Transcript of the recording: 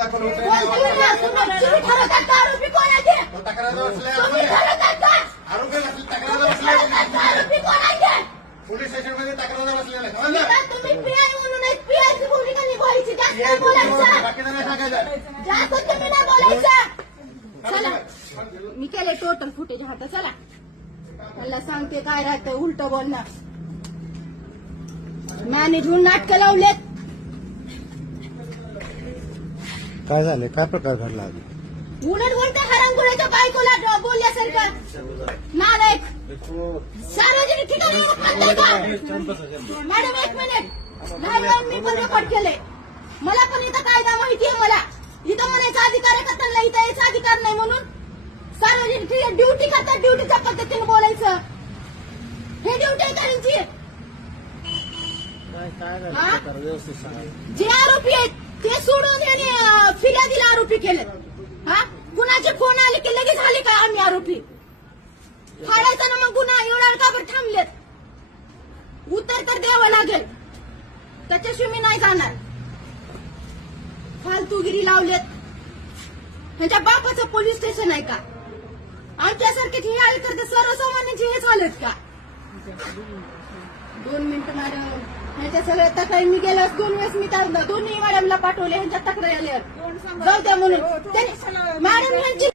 आरोपी कोण आहे? पोलीस स्टेशन मध्ये तक्रार बसलेला तुम्ही पीआय म्हणून पीआयची भूमिका निभावायची, जास्त नाही बोलायचं, जास्त तुम्ही नाही बोलायचं. चला मी केले टोटल फुटेज हात. चला मला सांगते काय राहतं उलट बोलणं. मॅनेज होऊन नाटकं लावलेत. काय झाले? काय प्रकार घडला? उलट बोलते हरामखोराच्या बायकोला बोलल्यासारखं. नालायक सार्वजनिक ठिकाणी म्हणताय का? मॅडम एक मिनिट, नाही मी पण रेकॉर्ड केले. मला पण इथं कायदा माहितीये. मला इथं म्हणायचा अधिकार आहे का त्यांना इथं यायचा अधिकार नाही म्हणून? सार्वजनिक ड्युटी करतात, ड्युटीच्या पद्धतीने बोलायचं. हे ड्युटी आहे त्यांची. जे आरोपी आहेत ते सोडून याने फिर्यादीला आरोपी केले. हा गुन्ह्याचे फोन आले की लगेच आले काय आम्ही आरोपी? फाडायचा ना मग गुन्हा. एवढा का बरं थांबलेत? उत्तर तर द्यावं लागेल. त्याच्याशिवाय मी नाही जाणार. फालतूगिरी लावलेत. ह्याच्या बापाचं पोलीस स्टेशन आहे का? आमच्यासारखे हे आले तर सर्वसामान्यांचे हेच आलेत का? 2 मिनिटं मॅडम. ह्याच्या सगळ्या तक्रारी मी गेल्या 2 वेळेस मी दोन्ही मॅडमला पाठवले. ह्यांच्या तक्रारी आल्या जाऊ द्या म्हणून. मॅडम ह्यांची